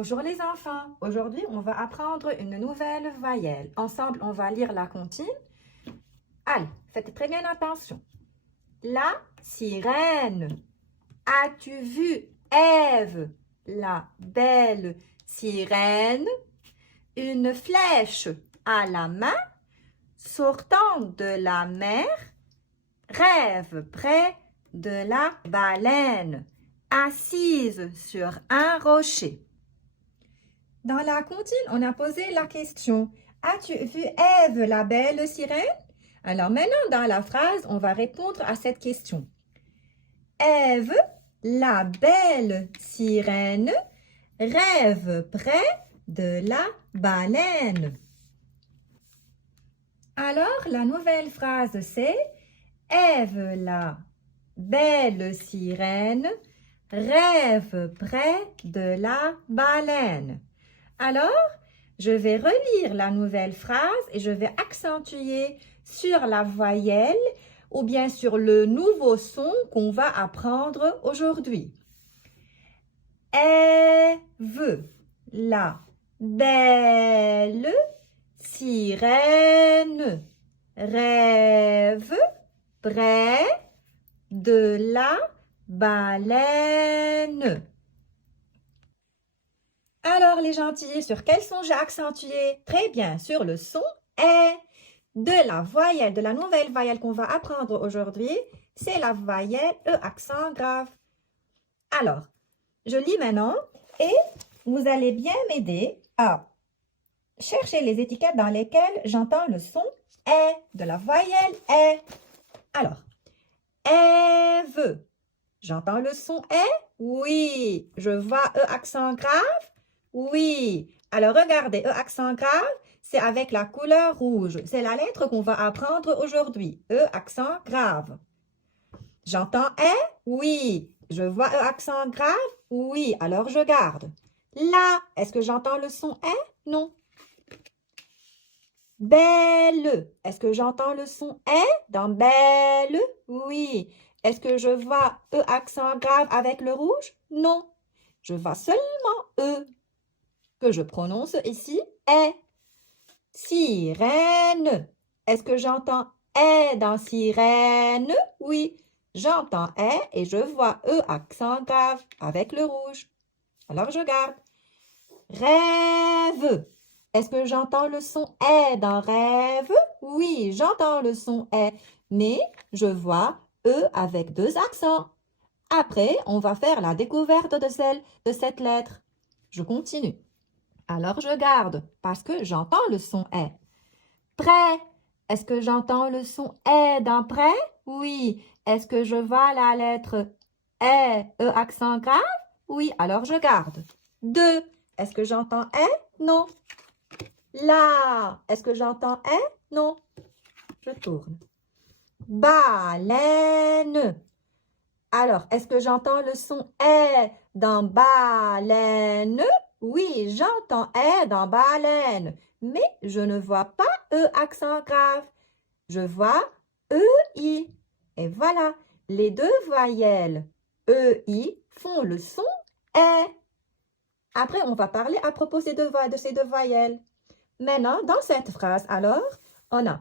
Bonjour les enfants, aujourd'hui on va apprendre une nouvelle voyelle. Ensemble on va lire la comptine. Allez, faites très bien attention. La sirène. As-tu vu Ève, la belle sirène? Une flèche à la main, sortant de la mer, rêve près de la baleine, assise sur un rocher. Dans la comptine, on a posé la question « As-tu vu Ève, la belle sirène ?» Alors maintenant, dans la phrase, on va répondre à cette question. Ève, la belle sirène, rêve près de la baleine. Alors, la nouvelle phrase, c'est « Ève, la belle sirène, rêve près de la baleine. » Alors, je vais relire la nouvelle phrase et je vais accentuer sur la voyelle ou bien sur le nouveau son qu'on va apprendre aujourd'hui. Ève, la belle sirène, rêve près de la baleine. Alors, les gentils, sur quel son j'ai accentué? Très bien, sur le son « est » de la voyelle, de la nouvelle voyelle qu'on va apprendre aujourd'hui. C'est la voyelle E accent grave. Alors, je lis maintenant et vous allez bien m'aider à chercher les étiquettes dans lesquelles j'entends le son « est » de la voyelle « est ». Alors, Ève, j'entends le son « est ». Oui, je vois E accent grave. Oui, alors regardez, E accent grave, c'est avec la couleur rouge. C'est la lettre qu'on va apprendre aujourd'hui. E accent grave. J'entends est? Oui. Je vois E accent grave? Oui, alors je garde. Là, est-ce que j'entends le son est? Non. Belle, est-ce que j'entends le son est dans belle? Oui. Est-ce que je vois E accent grave avec le rouge? Non. Je vois seulement E. Que je prononce ici est. Sirène. Est-ce que j'entends est dans sirène? Oui, j'entends est et je vois E accent grave avec le rouge. Alors je garde. Rêve. Est-ce que j'entends le son est dans rêve? Oui, j'entends le son est, mais je vois E avec deux accents. Après, on va faire la découverte de cette lettre. Je continue. Alors, je garde parce que j'entends le son « est ». Prêt. Est-ce que j'entends le son « est » dans « prêt » Oui. Est-ce que je vois la lettre « est » E accent grave Oui, alors je garde. 2. Est-ce que j'entends « est » Non. Là. Est-ce que j'entends « est » Non. Je tourne. Baleine. Alors, est-ce que j'entends le son « est » dans baleine Oui, j'entends « est » dans baleine, mais je ne vois pas E accent grave. Je vois EI. Et voilà, les deux voyelles EI font le son « est ». Après, on va parler à propos de ces deux voyelles. Maintenant, dans cette phrase, alors, on a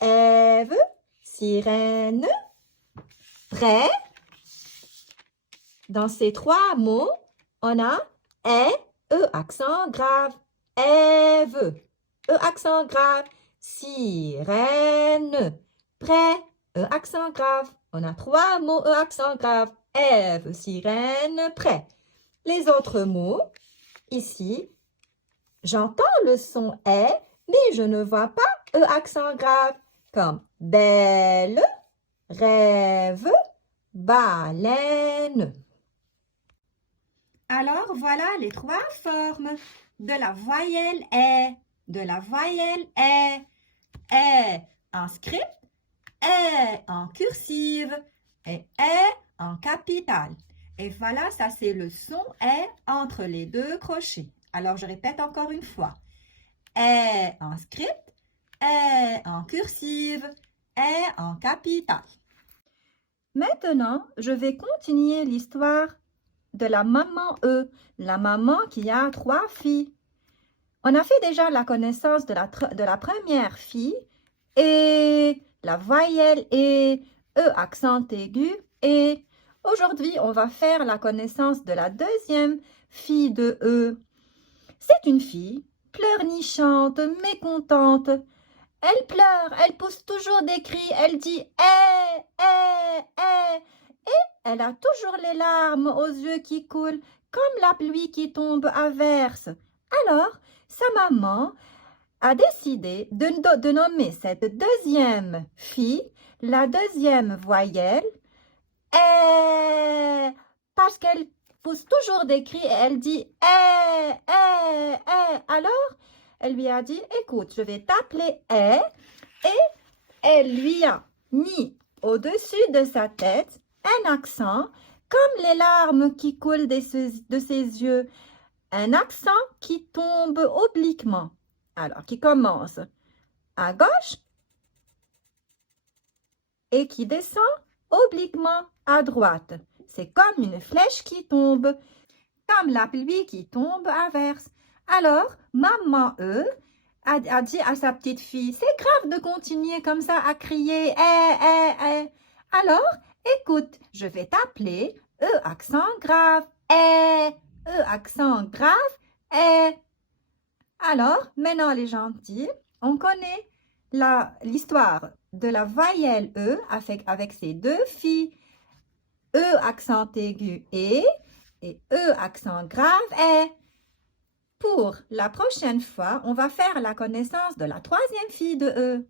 Ève, sirène, prêt. Dans ces trois mots, on a est, E accent grave, Ève, E accent grave, sirène, prêt, E accent grave. On a trois mots E accent grave, Ève, sirène, prêt. Les autres mots, ici, j'entends le son est, mais je ne vois pas E accent grave, comme belle, rêve, baleine. Alors, voilà les trois formes de la voyelle « est », de la voyelle « est », « est » en script, « est » en cursive et « est » en capitale. Et voilà, ça c'est le son « est » entre les deux crochets. Alors, je répète encore une fois. « Est » en script, « est » en cursive, « est » en capitale. Maintenant, je vais continuer l'histoire de la maman E, la maman qui a 3 filles. On a fait déjà la connaissance de la première fille et la voyelle et E accent aigu et aujourd'hui on va faire la connaissance de la deuxième fille de E. C'est une fille pleurnichante, mécontente. Elle pleure, elle pousse toujours des cris, elle dit et elle a toujours les larmes aux yeux qui coulent comme la pluie qui tombe à verse. Alors, sa maman a décidé de nommer cette deuxième fille la deuxième voyelle parce qu'elle pousse toujours des cris et elle dit Alors, elle lui a dit, écoute, je vais t'appeler et elle lui a mis au-dessus de sa tête un accent comme les larmes qui coulent de ses yeux, un accent qui tombe obliquement. Alors, qui commence à gauche et qui descend obliquement à droite. C'est comme une flèche qui tombe, comme la pluie qui tombe à verse. Alors, maman E a dit à sa petite fille, c'est grave de continuer comme ça à crier Alors, écoute, je vais t'appeler E accent grave, E accent grave, Alors, maintenant les gentils, on connaît l'histoire de la voyelle E avec ses 2 filles, E accent aigu et E accent grave Pour la prochaine fois, on va faire la connaissance de la 3e fille de E.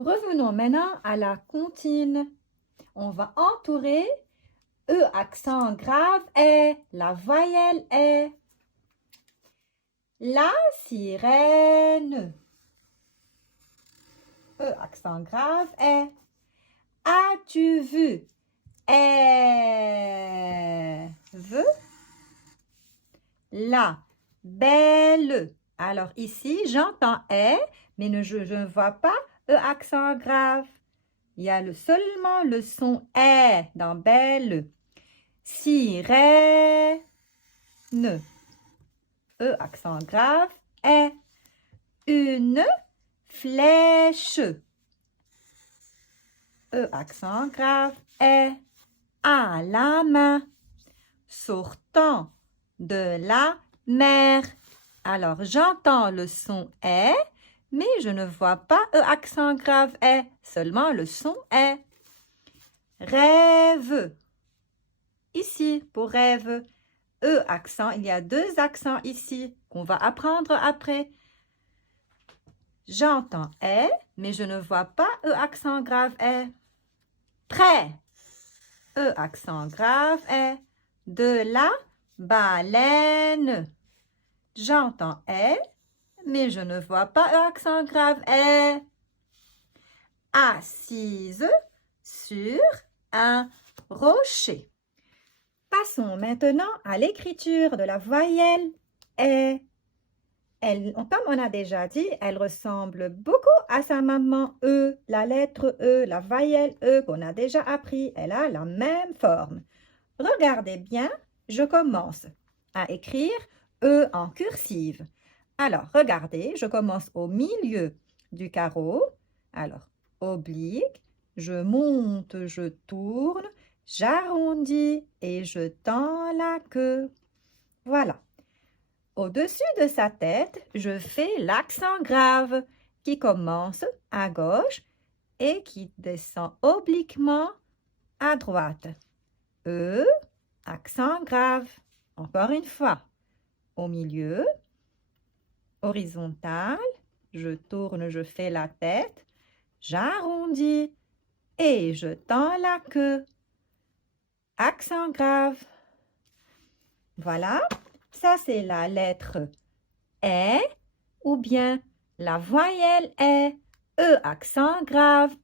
Revenons maintenant à la comptine. On va entourer E accent grave la voyelle La sirène. E accent grave As-tu vu Ève la belle. Alors ici, j'entends mais je ne vois pas E accent grave. Il y a seulement le son dans belle. Sirène. E accent grave une flèche. E accent grave à la main. Sortant de la mer. Alors, j'entends le son mais je ne vois pas E accent grave seulement le son Rêve. Ici, pour rêve, E accent, il y a 2 accents ici qu'on va apprendre après. J'entends mais je ne vois pas E accent grave Près. E accent grave de la baleine. J'entends mais je ne vois pas E accent grave Assise sur un rocher. Passons maintenant à l'écriture de la voyelle comme on a déjà dit, elle ressemble beaucoup à sa maman E, la lettre E, la voyelle E qu'on a déjà appris. Elle a la même forme. Regardez bien, je commence à écrire E en cursive. Alors, regardez, je commence au milieu du carreau. Alors, oblique, je monte, je tourne, j'arrondis et je tends la queue. Voilà. Au-dessus de sa tête, je fais l'accent grave qui commence à gauche et qui descend obliquement à droite. E, accent grave. Encore une fois. Au milieu, horizontal, je tourne, je fais la tête, j'arrondis et je tends la queue. Accent grave. Voilà. Ça, c'est la lettre ou bien la voyelle E accent grave